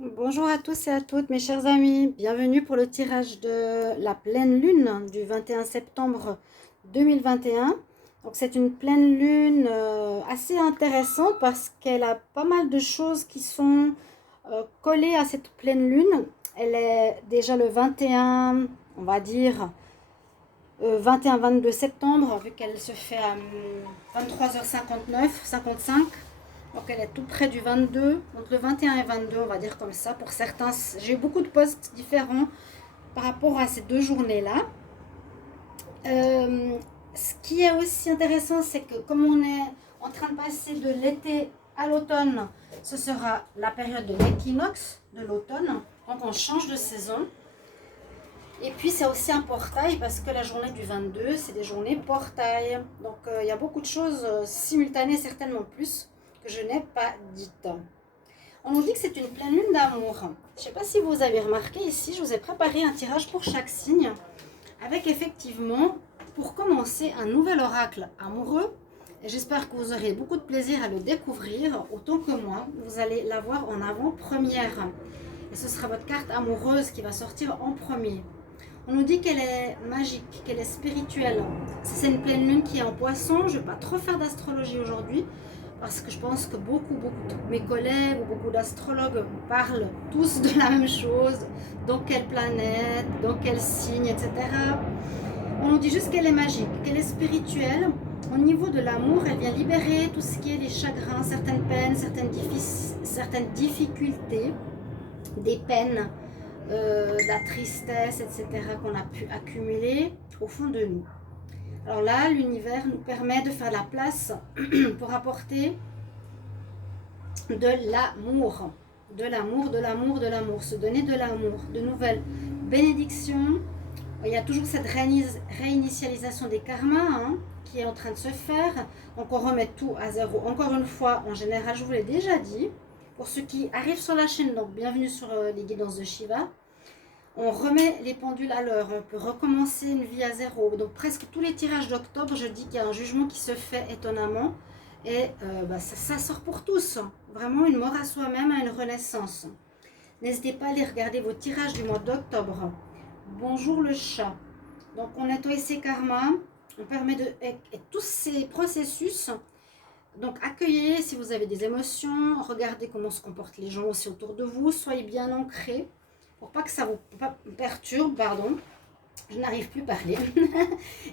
Bonjour à tous et à toutes mes chers amis, bienvenue pour le tirage de la pleine lune du 21 septembre 2021. Donc c'est une pleine lune assez intéressante parce qu'elle a pas mal de choses qui sont collées à cette pleine lune. Elle est déjà le 21, on va dire 21-22 septembre, vu qu'elle se fait à 23h59, 55. Donc elle est tout près du 22, entre le 21 et 22, on va dire comme ça. Pour certains, j'ai eu beaucoup de posts différents par rapport à ces deux journées-là. Ce qui est aussi intéressant, c'est que comme on est en train de passer de l'été à l'automne, ce sera la période de l'équinoxe de l'automne. Donc on change de saison. Et puis c'est aussi un portail parce que la journée du 22, c'est des journées portail. Donc il y a beaucoup de choses simultanées, certainement plus, que je n'ai pas dites. On nous dit que c'est une pleine lune d'amour. Je ne sais pas si vous avez remarqué ici, je vous ai préparé un tirage pour chaque signe, avec effectivement, pour commencer, un nouvel oracle amoureux. Et j'espère que vous aurez beaucoup de plaisir à le découvrir, autant que moi. Vous allez l'avoir en avant-première. Et ce sera votre carte amoureuse qui va sortir en premier. On nous dit qu'elle est magique, qu'elle est spirituelle. C'est une pleine lune qui est en poisson. Je ne vais pas trop faire d'astrologie aujourd'hui parce que je pense que beaucoup de mes collègues ou beaucoup d'astrologues parlent tous de la même chose. Dans quelle planète, dans quel signe, etc. On nous dit juste qu'elle est magique, qu'elle est spirituelle. Au niveau de l'amour, elle vient libérer tout ce qui est les chagrins, certaines peines, certaines difficultés, des peines, la tristesse, etc. qu'on a pu accumuler au fond de nous. Alors là, l'univers nous permet de faire la place pour apporter de l'amour, de l'amour, de l'amour, de l'amour, se donner de l'amour, de nouvelles bénédictions. Il y a toujours cette réinitialisation des karmas qui est en train de se faire. Donc on remet tout à zéro. Encore une fois, en général, je vous l'ai déjà dit, pour ceux qui arrivent sur la chaîne, donc bienvenue sur les guidances de Shiva. On remet les pendules à l'heure, on peut recommencer une vie à zéro. Donc presque tous les tirages d'octobre, je dis qu'il y a un jugement qui se fait étonnamment. Et ça sort pour tous. Vraiment une mort à soi-même, à une renaissance. N'hésitez pas à aller regarder vos tirages du mois d'octobre. Bonjour le chat. Donc on nettoie ses karmas, on permet de... Et tous ces processus, donc accueillez si vous avez des émotions, regardez comment se comportent les gens aussi autour de vous, soyez bien ancrés pour pas que ça vous perturbe, pardon, je n'arrive plus à parler.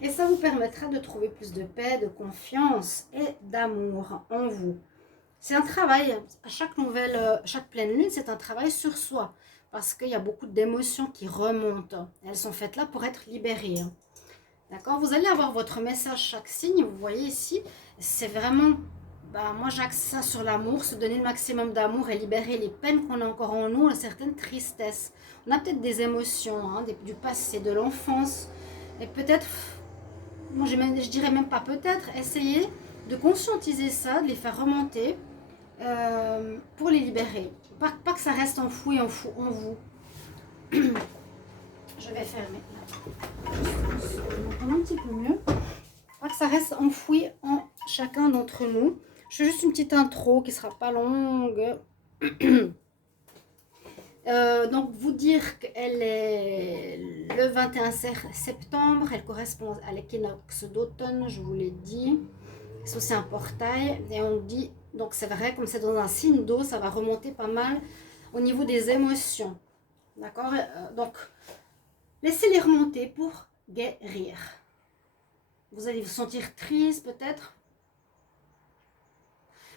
Et ça vous permettra de trouver plus de paix, de confiance et d'amour en vous. C'est un travail, à chaque pleine lune, c'est un travail sur soi, parce qu'il y a beaucoup d'émotions qui remontent. Elles sont faites là pour être libérées. D'accord? Vous allez avoir votre message chaque signe, vous voyez ici, c'est vraiment, moi j'axe ça sur l'amour, se donner le maximum d'amour et libérer les peines qu'on a encore en nous, certaines tristesses. On a peut-être des émotions du passé, de l'enfance, et peut-être, moi je dirais même pas peut-être, essayer de conscientiser ça, de les faire remonter pour les libérer. Pas que ça reste enfoui en vous. Je vais fermer. Je m'entends un petit peu mieux. Pas que ça reste enfoui en chacun d'entre nous. Je fais juste une petite intro qui sera pas longue. Donc vous dire qu'elle est le 21 septembre, elle correspond à l'équinoxe d'automne, je vous l'ai dit. C'est aussi un portail et on dit, donc c'est vrai, comme c'est dans un signe d'eau, ça va remonter pas mal au niveau des émotions. D'accord? Donc laissez-les remonter pour guérir. Vous allez vous sentir triste peut-être,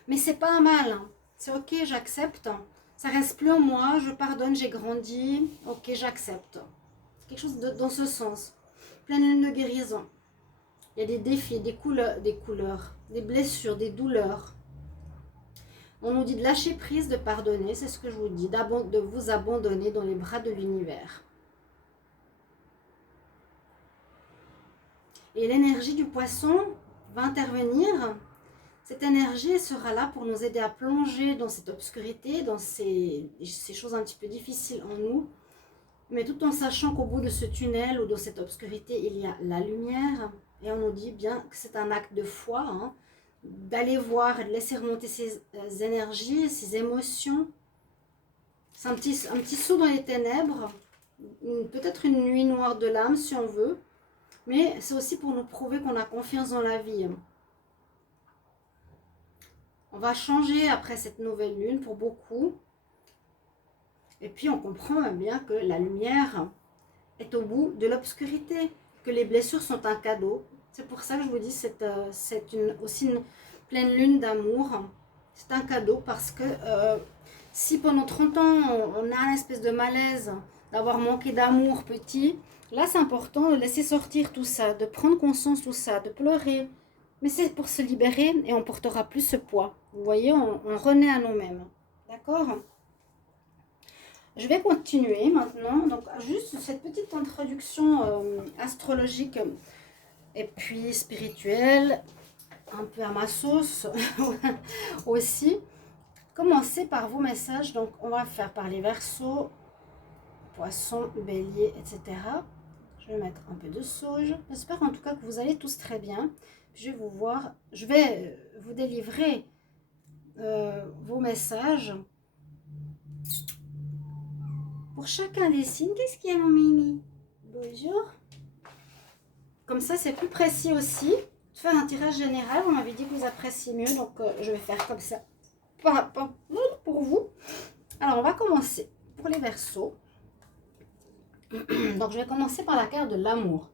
mais c'est pas un mal. C'est ok, j'accepte. Ça reste plus en moi, je pardonne, j'ai grandi. Ok, j'accepte. C'est quelque chose dans ce sens. Pleine lune de guérison. Il y a des défis, des couleurs, des blessures, des douleurs. On nous dit de lâcher prise, de pardonner, c'est ce que je vous dis, de vous abandonner dans les bras de l'univers. Et l'énergie du poisson va intervenir. Cette énergie sera là pour nous aider à plonger dans cette obscurité, dans ces choses un petit peu difficiles en nous, mais tout en sachant qu'au bout de ce tunnel ou de cette obscurité, il y a la lumière. Et on nous dit bien que c'est un acte de foi, d'aller voir et de laisser remonter ces énergies, ces émotions, C'est un petit saut dans les ténèbres, peut-être une nuit noire de l'âme si on veut, mais c'est aussi pour nous prouver qu'on a confiance dans la vie. On va changer après cette nouvelle lune pour beaucoup. Et puis on comprend bien que la lumière est au bout de l'obscurité, que les blessures sont un cadeau. C'est pour ça que je vous dis c'est aussi une pleine lune d'amour. C'est un cadeau parce que si pendant 30 ans on a un espèce de malaise d'avoir manqué d'amour petit, là c'est important de laisser sortir tout ça, de prendre conscience de tout ça, de pleurer. Mais c'est pour se libérer et on portera plus ce poids. Vous voyez, on renaît à nous-mêmes. D'accord ? Je vais continuer maintenant. Donc, juste cette petite introduction astrologique et puis spirituelle, un peu à ma sauce aussi. Commencez par vos messages. Donc, on va faire par les Verseaux, Poissons, Bélier, etc. Je vais mettre un peu de sauge. J'espère en tout cas que vous allez tous très bien. Je vais vous délivrer vos messages pour chacun des signes. Qu'est-ce qu'il y a, mon Mimi? Bonjour. Comme ça, c'est plus précis aussi. Faire un tirage général, on m'avait dit que vous appréciez mieux, donc je vais faire comme ça pour vous. Alors, on va commencer pour les Verseaux. Donc, je vais commencer par la carte de l'amour.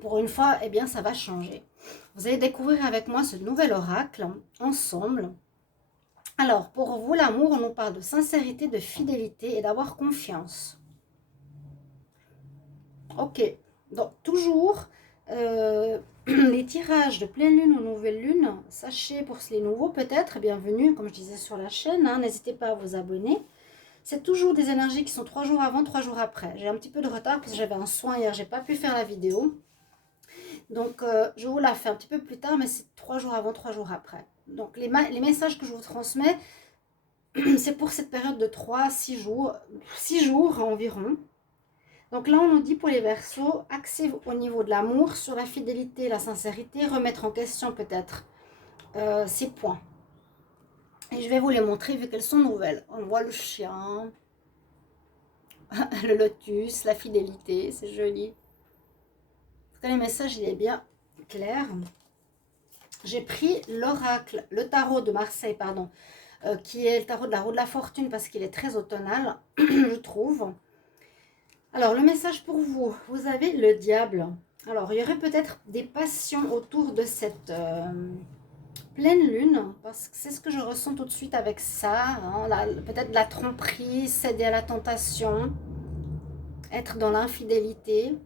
Pour une fois, eh bien, ça va changer. Vous allez découvrir avec moi ce nouvel oracle ensemble. Alors, pour vous, l'amour, on nous parle de sincérité, de fidélité et d'avoir confiance. Ok, donc toujours les tirages de pleine lune ou nouvelle lune, sachez pour les nouveaux peut-être, bienvenue, comme je disais sur la chaîne, hein, n'hésitez pas à vous abonner. C'est toujours des énergies qui sont 3 jours avant, 3 jours après. J'ai un petit peu de retard parce que j'avais un soin hier, j'ai pas pu faire la vidéo. Donc, je vous la fais un petit peu plus tard, mais c'est 3 jours avant, 3 jours après. Donc, les messages que je vous transmets, c'est pour cette période de 3 à 6 jours environ. Donc là, on nous dit pour les Verseaux, axez au niveau de l'amour, sur la fidélité, la sincérité, remettre en question peut-être ces points. Et je vais vous les montrer vu qu'elles sont nouvelles. On voit le chien, le lotus, la fidélité, c'est joli. Les messages, il est bien clair. J'ai pris l'oracle, le tarot de Marseille, pardon, qui est le tarot de la roue de la fortune parce qu'il est très automnal, je trouve. Alors, le message pour vous, vous avez le diable. Alors, il y aurait peut-être des passions autour de cette pleine lune, parce que c'est ce que je ressens tout de suite avec ça. Hein, peut-être de la tromperie, céder à la tentation, être dans l'infidélité.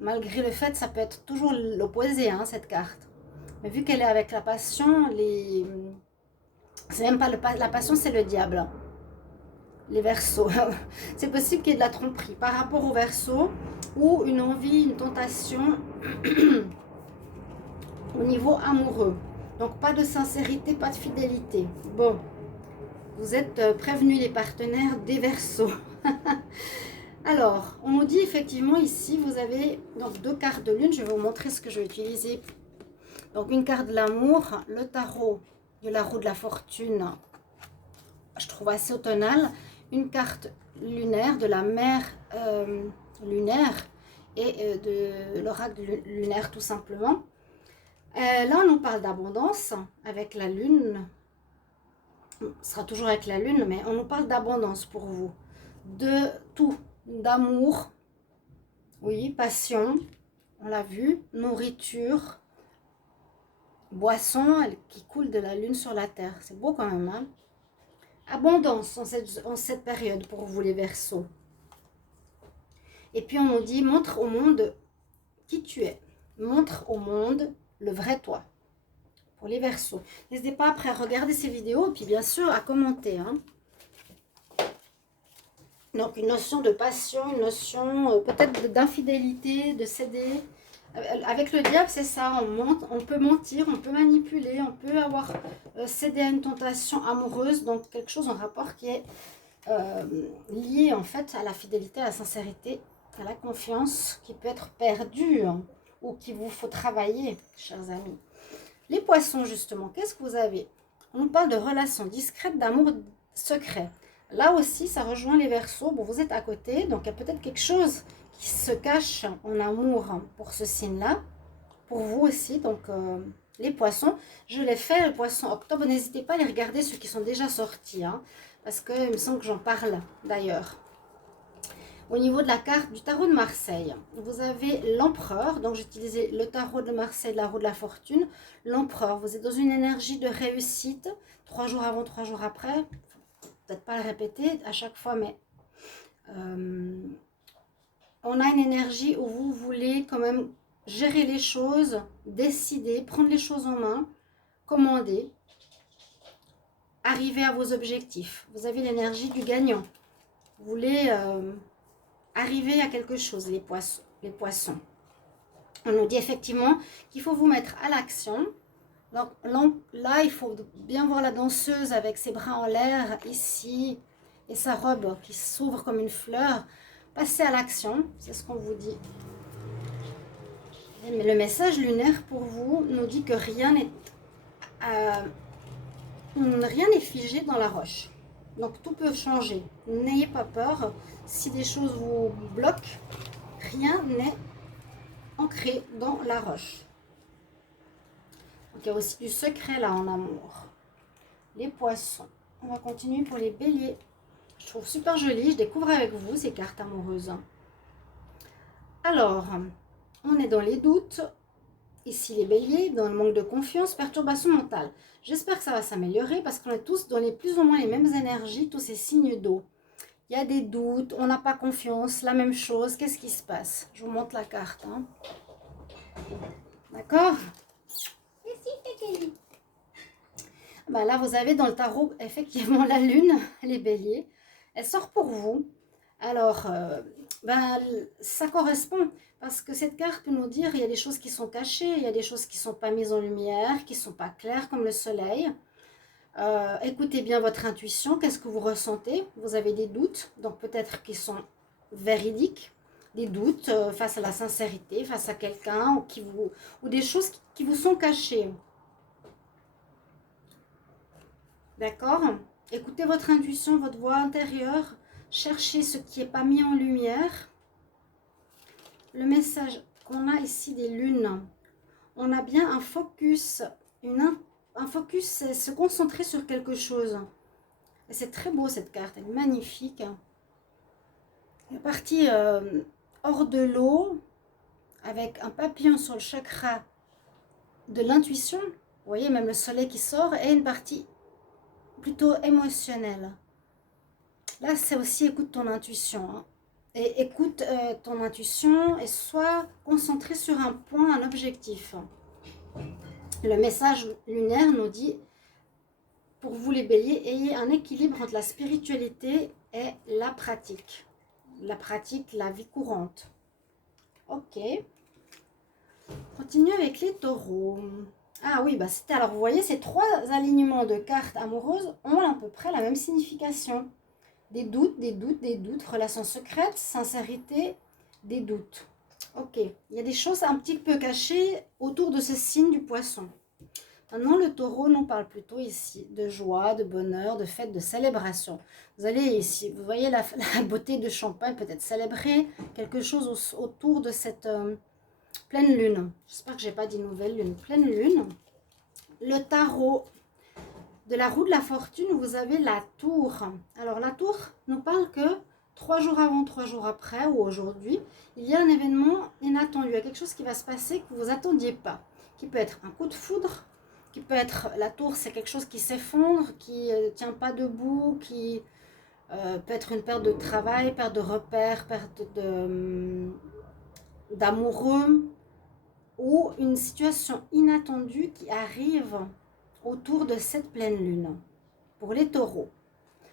Malgré le fait, ça peut être toujours l'opposé, hein, cette carte. Mais vu qu'elle est avec la passion, c'est même pas la passion, c'est le diable. Les Verseaux. C'est possible qu'il y ait de la tromperie par rapport aux Verseaux ou une envie, une tentation au niveau amoureux. Donc, pas de sincérité, pas de fidélité. Bon, vous êtes prévenus les partenaires des Verseaux. Alors, on nous dit effectivement ici, vous avez donc 2 cartes de lune. Je vais vous montrer ce que je vais utiliser. Donc, une carte de l'amour, le tarot de la roue de la fortune. Je trouve assez automnal. Une carte lunaire de la mer lunaire et de l'oracle lunaire tout simplement. Là, on nous parle d'abondance avec la lune. Ce sera toujours avec la lune, mais on nous parle d'abondance pour vous. De tout. D'amour, oui, passion, on l'a vu, nourriture, boisson qui coule de la lune sur la terre. C'est beau quand même, hein? Abondance en cette période pour vous les Verseaux. Et puis on nous dit, montre au monde qui tu es. Montre au monde le vrai toi. Pour les Verseaux. N'hésitez pas après à regarder ces vidéos et puis bien sûr à commenter. Hein. Donc une notion de passion, une notion peut-être d'infidélité, de céder. Avec le diable, c'est ça, on peut mentir, on peut manipuler, on peut avoir cédé à une tentation amoureuse, donc quelque chose en rapport qui est lié en fait à la fidélité, à la sincérité, à la confiance qui peut être perdue hein, ou qu'il vous faut travailler, chers amis. Les poissons justement, qu'est-ce que vous avez? On nous parle de relations discrètes, d'amour secret. Là aussi, ça rejoint les Verseaux. Bon, vous êtes à côté, donc il y a peut-être quelque chose qui se cache en amour pour ce signe-là. Pour vous aussi, donc les poissons. Je l'ai fait, le poisson octobre. N'hésitez pas à les regarder, ceux qui sont déjà sortis. Hein, parce qu'il me semble que j'en parle d'ailleurs. Au niveau de la carte du tarot de Marseille, vous avez l'empereur. Donc, j'ai utilisé le tarot de Marseille, la roue de la fortune. L'empereur, vous êtes dans une énergie de réussite. 3 jours avant, 3 jours après. Peut-être pas le répéter à chaque fois, mais on a une énergie où vous voulez quand même gérer les choses, décider, prendre les choses en main, commander, arriver à vos objectifs. Vous avez l'énergie du gagnant. Vous voulez arriver à quelque chose, les poissons. On nous dit effectivement qu'il faut vous mettre à l'action. Donc là, il faut bien voir la danseuse avec ses bras en l'air ici et sa robe qui s'ouvre comme une fleur. Passez à l'action, c'est ce qu'on vous dit. Mais le message lunaire pour vous nous dit que rien n'est figé dans la roche. Donc tout peut changer. N'ayez pas peur. Si des choses vous bloquent, rien n'est ancré dans la roche. Donc, il y a aussi du secret là en amour. Les poissons. On va continuer pour les béliers. Je trouve super joli. Je découvre avec vous ces cartes amoureuses. Alors, on est dans les doutes. Ici les béliers, dans le manque de confiance, perturbation mentale. J'espère que ça va s'améliorer parce qu'on est tous dans plus ou moins les mêmes énergies, tous ces signes d'eau. Il y a des doutes, on n'a pas confiance, la même chose. Qu'est-ce qui se passe? Je vous montre la carte. Hein. D'accord? Ben là, vous avez dans le tarot, effectivement, la lune, les béliers. Elle sort pour vous. Alors, ça correspond. Parce que cette carte peut nous dire qu'il y a des choses qui sont cachées, il y a des choses qui ne sont pas mises en lumière, qui ne sont pas claires comme le soleil. Écoutez bien votre intuition, qu'est-ce que vous ressentez? Vous avez des doutes, donc peut-être qu'ils sont véridiques, des doutes face à la sincérité, face à quelqu'un, ou des choses qui vous sont cachées. D'accord? Écoutez votre intuition, votre voix intérieure, cherchez ce qui n'est pas mis en lumière. Le message qu'on a ici des lunes, on a bien un focus, un focus, c'est se concentrer sur quelque chose. Et c'est très beau cette carte, elle est magnifique. La partie hors de l'eau, avec un papillon sur le chakra de l'intuition, vous voyez même le soleil qui sort, et une partie plutôt émotionnelle. Là, c'est aussi écoute ton intuition. Hein. Et écoute ton intuition et sois concentré sur un point, un objectif. Le message lunaire nous dit, pour vous les béliers, ayez un équilibre entre la spiritualité et la pratique. La pratique, la vie courante. Ok. Continue avec les taureaux. Ah oui, bah c'était, alors vous voyez, ces 3 alignements de cartes amoureuses ont à peu près la même signification. Des doutes, des doutes, des doutes, relations secrètes, sincérité, des doutes. Ok, il y a des choses un petit peu cachées autour de ce signe du poisson. Maintenant, le taureau nous parle plutôt ici de joie, de bonheur, de fête, de célébration. Vous allez ici, vous voyez la beauté de champagne, peut-être célébrer quelque chose autour de cette pleine lune. J'espère que je n'ai pas dit nouvelle lune. Pleine lune. Le tarot de la roue de la fortune, vous avez la tour. Alors la tour nous parle que 3 jours avant, 3 jours après ou aujourd'hui, il y a un événement inattendu. Il y a quelque chose qui va se passer que vous n'attendiez pas. Qui peut être un coup de foudre, qui peut être, la tour c'est quelque chose qui s'effondre, qui ne tient pas debout, qui peut être une perte de travail, perte de repères, perte d'amoureux, ou une situation inattendue qui arrive autour de cette pleine lune. Pour les taureaux,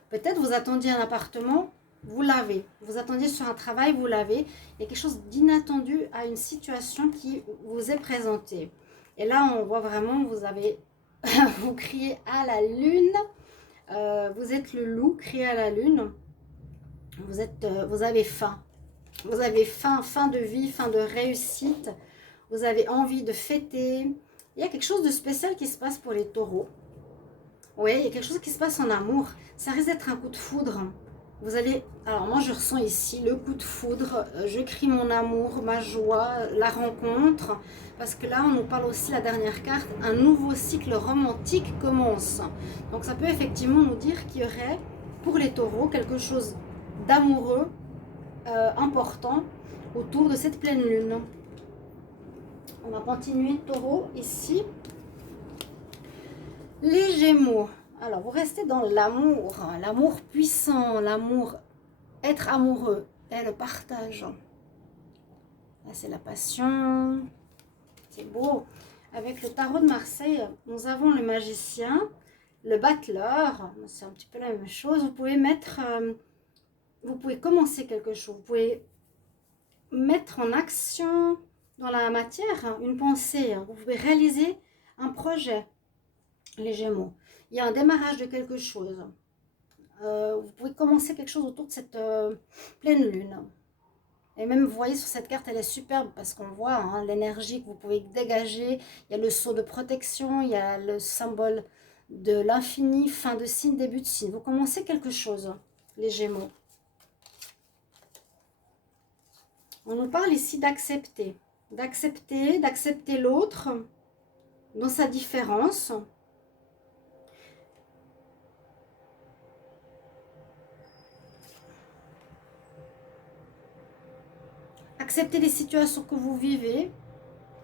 peut-être vous attendiez un appartement, vous l'avez. Vous attendiez sur un travail, vous l'avez. Il y a quelque chose d'inattendu à une situation qui vous est présentée. Et là, on voit vraiment, vous avez, vous criez à la lune. Vous êtes le loup, criez à la lune. Vous avez faim. Vous avez faim, fin de vie, fin de réussite. Vous avez envie de fêter. Il y a quelque chose de spécial qui se passe pour les taureaux. Oui, il y a quelque chose qui se passe en amour. Ça risque d'être un coup de foudre. Vous allez... Alors moi, je ressens ici le coup de foudre. Je crie mon amour, ma joie, la rencontre. Parce que là, on nous parle aussi, la dernière carte, un nouveau cycle romantique commence. Donc ça peut effectivement nous dire qu'il y aurait, pour les taureaux, quelque chose d'amoureux, important, autour de cette pleine lune. On va continuer, taureau, ici. Les Gémeaux. Alors, vous restez dans l'amour, hein, l'amour puissant, l'amour, être amoureux et le partage. Là, c'est la passion. C'est beau. Avec le tarot de Marseille, nous avons le magicien, le battleur. C'est un petit peu la même chose. Vous pouvez mettre, vous pouvez commencer quelque chose. Vous pouvez mettre en action dans la matière une pensée. Vous pouvez réaliser un projet. Les Gémeaux, il y a un démarrage de quelque chose. Vous pouvez commencer quelque chose autour de cette pleine lune. Et même, vous voyez, sur cette carte, elle est superbe parce qu'on voit hein, l'énergie que vous pouvez dégager. Il y a le sceau de protection, il y a le symbole de l'infini, fin de signe, début de signe. Vous commencez quelque chose, les Gémeaux. On nous parle ici d'accepter. D'accepter l'autre dans sa différence. Accepter les situations que vous vivez,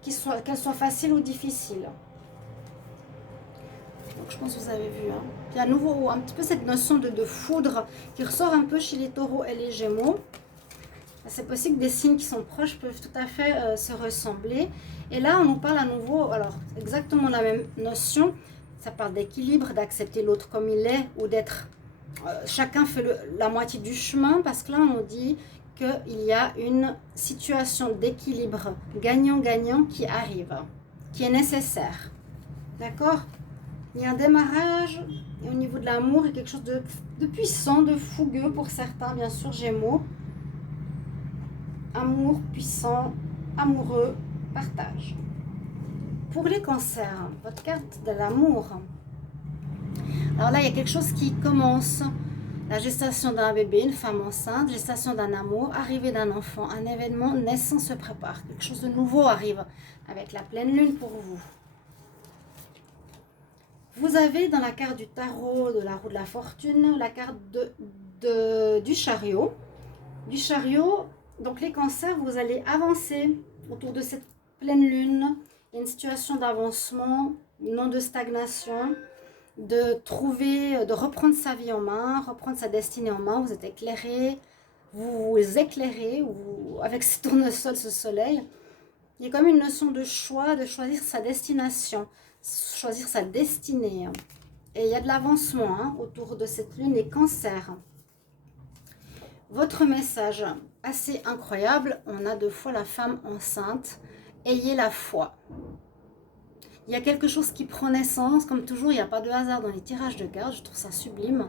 qu'elles soient faciles ou difficiles. Donc je pense que vous avez vu. Hein. Il y a à nouveau un petit peu cette notion de foudre qui ressort un peu chez les taureaux et les gémeaux. C'est possible que des signes qui sont proches peuvent tout à fait se ressembler. Et là, on nous parle à nouveau, alors exactement la même notion. Ça parle d'équilibre, d'accepter l'autre comme il est ou d'être... chacun fait la moitié du chemin parce que là, on nous dit... qu'il y a une situation d'équilibre gagnant-gagnant qui arrive, qui est nécessaire. D'accord? Il y a un démarrage, et au niveau de l'amour, il y a quelque chose de puissant, de fougueux pour certains, bien sûr, Gémeaux. Amour puissant, amoureux, partage. Pour les cancers, votre carte de l'amour. Alors là, il y a quelque chose qui commence. La gestation d'un bébé, une femme enceinte, gestation d'un amour, arrivée d'un enfant, un événement, naissance se prépare. Quelque chose de nouveau arrive avec la pleine lune pour vous. Vous avez dans la carte du tarot, de la roue de la fortune, la carte du chariot. Du chariot, donc les cancers, vous allez avancer autour de cette pleine lune. Il y a une situation d'avancement, non de stagnation. De trouver, de reprendre sa vie en main, reprendre sa destinée en main. Vous êtes éclairé, vous vous éclairez avec ce tournesol, ce soleil. Il y a comme une notion de choix, de choisir sa destination, choisir sa destinée. Et il y a de l'avancement hein, autour de cette lune et cancer. Votre message assez incroyable, on a 2 fois la femme enceinte. Ayez la foi. Il y a quelque chose qui prend naissance, comme toujours, il n'y a pas de hasard dans les tirages de cartes, je trouve ça sublime.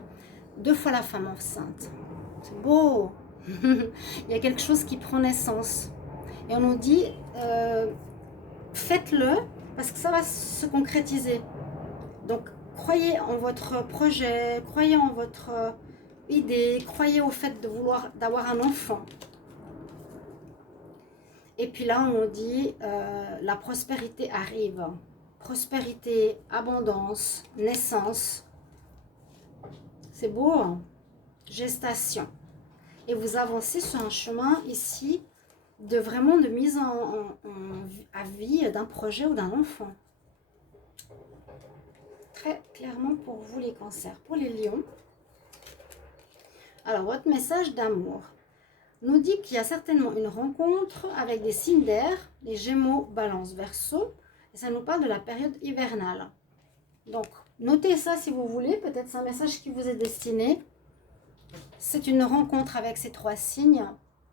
2 fois la femme enceinte. C'est beau. Il y a quelque chose qui prend naissance. Et on nous dit, faites-le, parce que ça va se concrétiser. Donc, croyez en votre projet, croyez en votre idée, croyez au fait d'avoir un enfant. Et puis là, on nous dit, la prospérité arrive. Prospérité, abondance, naissance. C'est beau, hein? Gestation. Et vous avancez sur un chemin ici de vraiment de mise à vie d'un projet ou d'un enfant. Très clairement pour vous les cancers. Pour les lions. Alors, votre message d'amour nous dit qu'il y a certainement une rencontre avec des signes d'air, les Gémeaux, Balance, Verseau. Et ça nous parle de la période hivernale. Donc, notez ça si vous voulez. Peut-être c'est un message qui vous est destiné. C'est une rencontre avec ces 3 signes.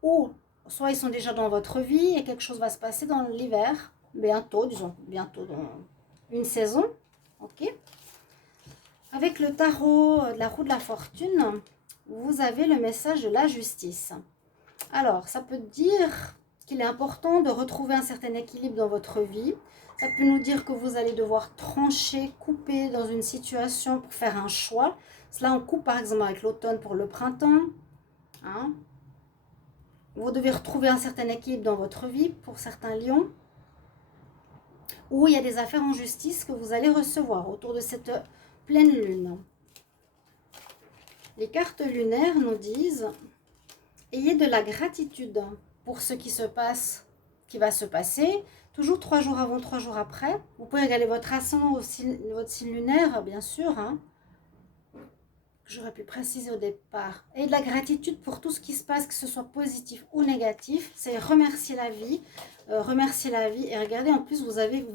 Ou soit ils sont déjà dans votre vie et quelque chose va se passer dans l'hiver. Bientôt, disons bientôt dans une saison. Ok. Avec le tarot de la roue de la fortune, vous avez le message de la justice. Alors, ça peut dire qu'il est important de retrouver un certain équilibre dans votre vie. Ça peut nous dire que vous allez devoir trancher, couper dans une situation pour faire un choix. Cela, on coupe par exemple avec l'automne pour le printemps. Hein. Vous devez retrouver un certain équilibre dans votre vie pour certains lions. Ou il y a des affaires en justice que vous allez recevoir autour de cette pleine lune. Les cartes lunaires nous disent, ayez de la gratitude pour ce qui se passe, qui va se passer. Toujours 3 jours avant, 3 jours après. Vous pouvez regarder votre ascendant, votre signe lunaire, bien sûr. Hein. J'aurais pu préciser au départ. Et de la gratitude pour tout ce qui se passe, que ce soit positif ou négatif. C'est remercier la vie. Remercier la vie. Et regardez, en plus, vous avez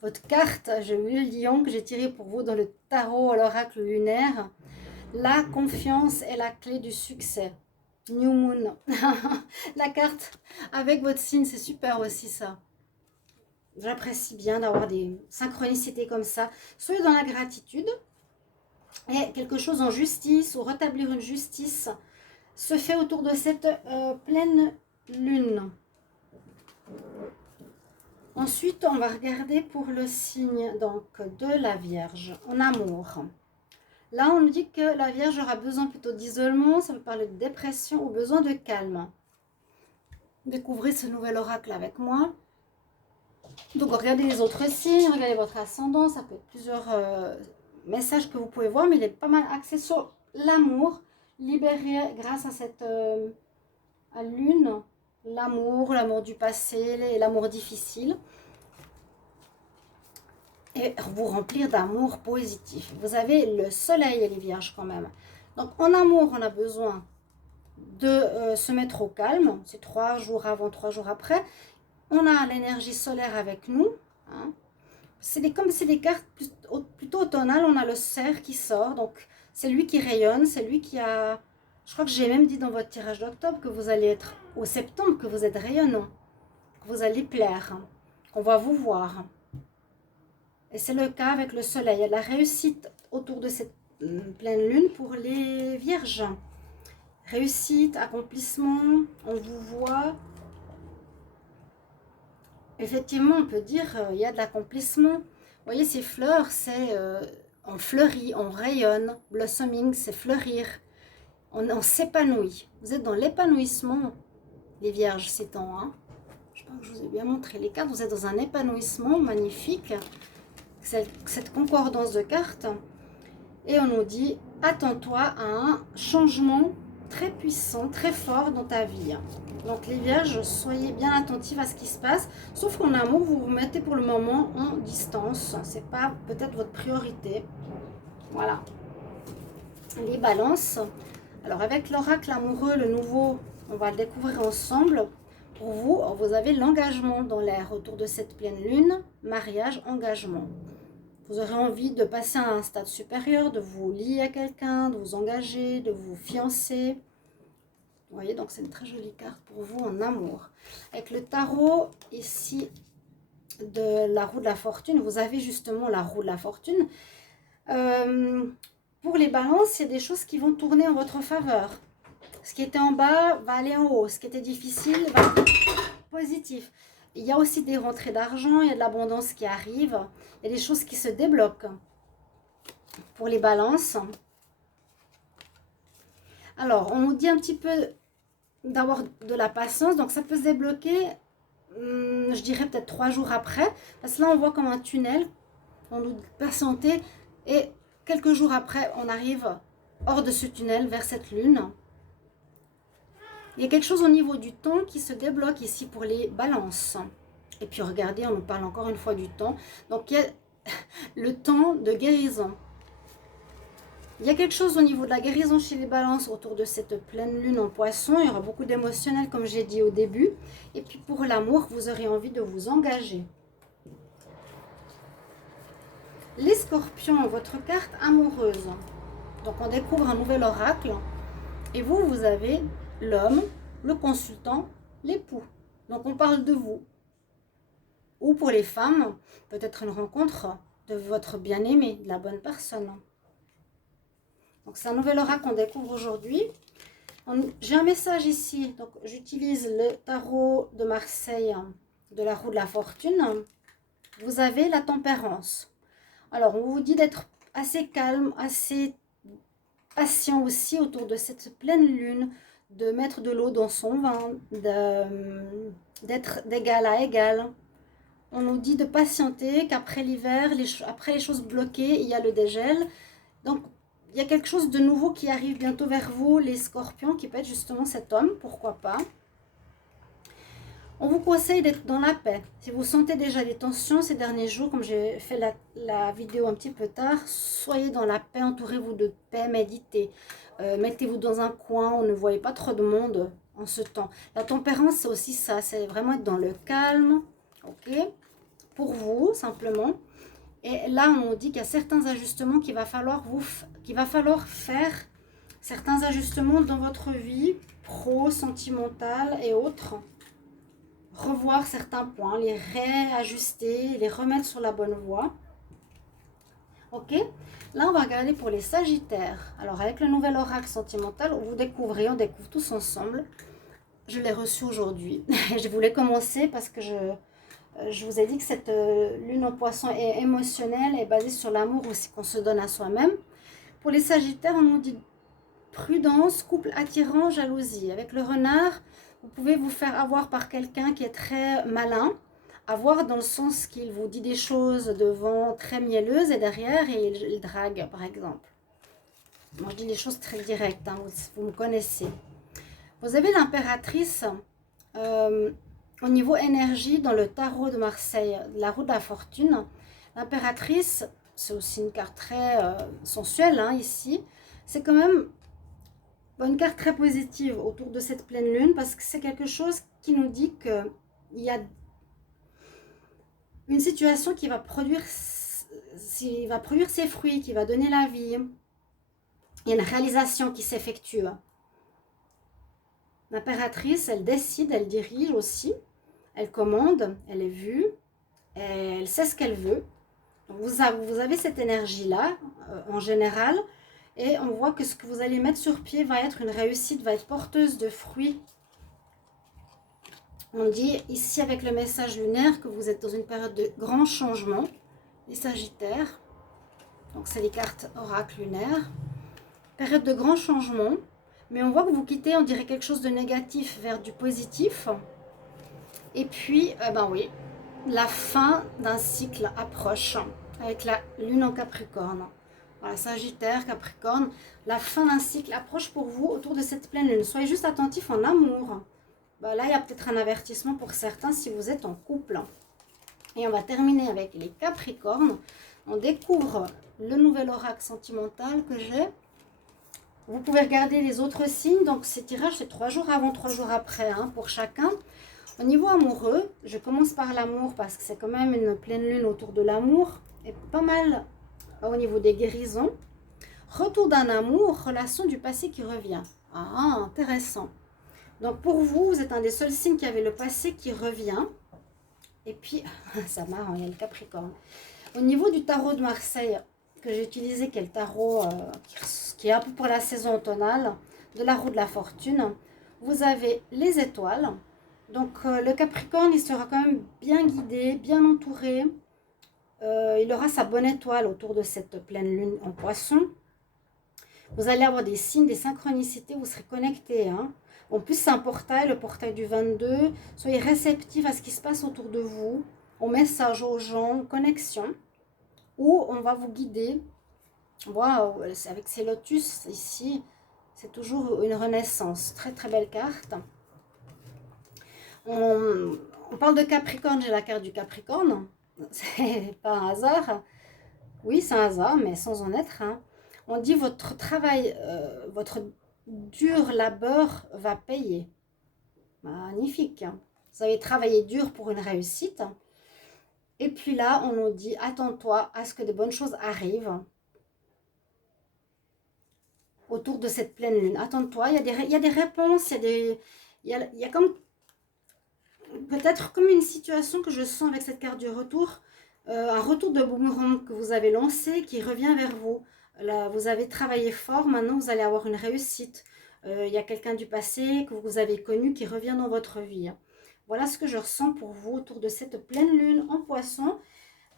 votre carte. J'ai vu le lion que j'ai tiré pour vous dans le tarot à l'oracle lunaire. La confiance est la clé du succès. New Moon. La carte avec votre signe, c'est super aussi ça. J'apprécie bien d'avoir des synchronicités comme ça. Soyez dans la gratitude. Et quelque chose en justice ou rétablir une justice se fait autour de cette pleine lune. Ensuite, on va regarder pour le signe donc, de la Vierge en amour. Là, on nous dit que la Vierge aura besoin plutôt d'isolement, ça peut parler de dépression ou besoin de calme. Découvrez ce nouvel oracle avec moi. Donc, regardez les autres signes, regardez votre ascendant, ça peut être plusieurs messages que vous pouvez voir, mais il est pas mal axé sur l'amour, libéré grâce à cette lune, l'amour du passé, l'amour difficile. Et vous remplir d'amour positif. Vous avez le soleil et les vierges quand même. Donc en amour, on a besoin de se mettre au calme. C'est 3 jours avant, 3 jours après. On a l'énergie solaire avec nous. Hein. Comme c'est des cartes plutôt automnales, on a le cerf qui sort. Donc c'est lui qui rayonne, c'est lui qui a... Je crois que j'ai même dit dans votre tirage d'octobre que vous allez être au septembre, que vous êtes rayonnant, que vous allez plaire, qu'on va vous voir. Et c'est le cas avec le soleil. Il y a la réussite autour de cette pleine lune pour les vierges. Réussite, accomplissement, on vous voit. Effectivement, on peut dire il y a de l'accomplissement. Vous voyez, ces fleurs, c'est on fleurit, on rayonne. Blossoming, c'est fleurir. On s'épanouit. Vous êtes dans l'épanouissement, les vierges, ces temps. Hein. Je pense que je vous ai bien montré les cartes. Vous êtes dans un épanouissement magnifique. Cette concordance de cartes. Et on nous dit, attends-toi à un changement très puissant, très fort dans ta vie. Donc les vierges, soyez bien attentifs à ce qui se passe. Sauf qu'en amour, vous vous mettez pour le moment en distance. C'est pas peut-être votre priorité. Voilà. Les balances. Alors avec l'oracle amoureux, le nouveau, on va le découvrir ensemble. Pour vous, vous avez l'engagement dans l'air autour de cette pleine lune. Mariage, engagement. Vous aurez envie de passer à un stade supérieur, de vous lier à quelqu'un, de vous engager, de vous fiancer. Vous voyez, donc c'est une très jolie carte pour vous en amour. Avec le tarot ici de la roue de la fortune, vous avez justement la roue de la fortune. Pour les balances, il y a des choses qui vont tourner en votre faveur. Ce qui était en bas va aller en haut. Ce qui était difficile va être positif. Il y a aussi des rentrées d'argent, il y a de l'abondance qui arrive. Il y a des choses qui se débloquent pour les balances. Alors, on nous dit un petit peu d'avoir de la patience. Donc, ça peut se débloquer, je dirais peut-être 3 jours après. Parce que là, on voit comme un tunnel. On nous patienter. Et quelques jours après, on arrive hors de ce tunnel vers cette lune. Il y a quelque chose au niveau du temps qui se débloque ici pour les balances. Et puis regardez, on nous parle encore une fois du temps. Donc il y a le temps de guérison. Il y a quelque chose au niveau de la guérison chez les balances autour de cette pleine lune en poisson. Il y aura beaucoup d'émotionnel comme j'ai dit au début. Et puis pour l'amour, vous aurez envie de vous engager. Les scorpions, votre carte amoureuse. Donc on découvre un nouvel oracle. Et vous, vous avez l'homme, le consultant, l'époux. Donc on parle de vous. Ou pour les femmes, peut-être une rencontre de votre bien-aimé, de la bonne personne. Donc c'est un nouvel oracle qu'on découvre aujourd'hui. J'ai un message ici. Donc j'utilise le tarot de Marseille de la roue de la fortune. vous avez la tempérance. Alors, on vous dit d'être assez calme, assez patient aussi autour de cette pleine lune, de mettre de l'eau dans son vin, d'être d'égal à égal. On nous dit de patienter, qu'après l'hiver, après les choses bloquées, il y a le dégel. Donc, il y a quelque chose de nouveau qui arrive bientôt vers vous, les scorpions, qui peut être justement cet homme, pourquoi pas. On vous conseille d'être dans la paix. Si vous sentez déjà des tensions ces derniers jours, comme j'ai fait la vidéo un petit peu tard, soyez dans la paix, entourez-vous de paix, méditez. Mettez-vous dans un coin où ne voyez pas trop de monde en ce temps. La tempérance, c'est aussi ça, c'est vraiment être dans le calme, ok? Pour vous, simplement. Et là, on dit qu'il y a certains ajustements qu'il va falloir faire, certains ajustements dans votre vie pro, sentimentale et autres. Revoir certains points, les réajuster, les remettre sur la bonne voie. Ok? Là, on va regarder pour les Sagittaires. Alors, avec le nouvel oracle sentimental, on découvre tous ensemble. Je l'ai reçu aujourd'hui. Je voulais commencer parce que je vous ai dit que cette lune en poisson est émotionnelle et basée sur l'amour aussi qu'on se donne à soi-même. Pour les Sagittaires, on nous dit prudence, couple attirant, jalousie. Avec le renard, vous pouvez vous faire avoir par quelqu'un qui est très malin. Avoir dans le sens qu'il vous dit des choses devant très mielleuses et derrière, et il drague, par exemple. Moi, je dis les choses très directes, hein, vous me connaissez. Vous avez l'impératrice au niveau énergie dans le tarot de Marseille, la roue de la fortune. L'impératrice, c'est aussi une carte très sensuelle, hein, ici. C'est quand même une carte très positive autour de cette pleine lune parce que c'est quelque chose qui nous dit qu'il y a une situation qui va produire ses fruits, qui va donner la vie. Il y a une réalisation qui s'effectue. L'impératrice, elle décide, elle dirige aussi, elle commande, elle est vue, elle sait ce qu'elle veut. Donc vous avez cette énergie-là, en général, et on voit que ce que vous allez mettre sur pied va être une réussite, va être porteuse de fruits. On dit ici avec le message lunaire que vous êtes dans une période de grand changement, les Sagittaires. Donc c'est les cartes oracle lunaire. Période de grand changement, mais on voit que vous quittez, on dirait quelque chose de négatif vers du positif. Et puis, ben oui, la fin d'un cycle approche avec la lune en Capricorne. Voilà, Sagittaire, Capricorne, la fin d'un cycle approche pour vous autour de cette pleine lune. Soyez juste attentifs en amour. Ben là, il y a peut-être un avertissement pour certains si vous êtes en couple. Et on va terminer avec les Capricornes. On découvre le nouvel oracle sentimental que j'ai. Vous pouvez regarder les autres signes. Donc, ces tirages, c'est 3 jours avant, 3 jours après, hein, pour chacun. Au niveau amoureux, je commence par l'amour parce que c'est quand même une pleine lune autour de l'amour. Et pas mal au niveau des guérisons. Retour d'un amour, relation du passé qui revient. Ah, intéressant. Donc, pour vous, vous êtes un des seuls signes qui avait le passé qui revient. Et puis, ça marre, il y a le Capricorne. Au niveau du tarot de Marseille, que j'ai utilisé, qui est le tarot qui est un peu pour la saison automnale, de la roue de la fortune, vous avez les étoiles. Donc le Capricorne, il sera quand même bien guidé, bien entouré. Il aura sa bonne étoile autour de cette pleine lune en poisson. Vous allez avoir des signes, des synchronicités, vous serez connectés. Hein. En plus, c'est un portail, le portail du 22. Soyez réceptifs à ce qui se passe autour de vous, au message aux gens, connexion. Où on va vous guider. Waouh, avec ces lotus ici, c'est toujours une renaissance. Très très belle carte. On parle de Capricorne, j'ai la carte du Capricorne. C'est pas un hasard. Oui, c'est un hasard, mais sans en être. Hein. On dit votre travail, votre dur labeur va payer. Magnifique. Hein. Vous avez travaillé dur pour une réussite. Et puis là, on nous dit, attends-toi à ce que de bonnes choses arrivent autour de cette pleine lune. Attends-toi, il y a des réponses, il y a comme peut-être comme une situation que je sens avec cette carte du retour, un retour de boomerang que vous avez lancé qui revient vers vous. Là, vous avez travaillé fort, maintenant vous allez avoir une réussite. Il y a quelqu'un du passé que vous avez connu qui revient dans votre vie. Voilà ce que je ressens pour vous autour de cette pleine lune en poisson.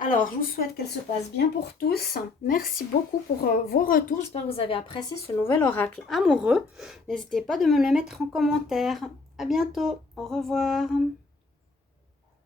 Alors, je vous souhaite qu'elle se passe bien pour tous. Merci beaucoup pour vos retours. J'espère que vous avez apprécié ce nouvel oracle amoureux. N'hésitez pas de me le mettre en commentaire. À bientôt. Au revoir.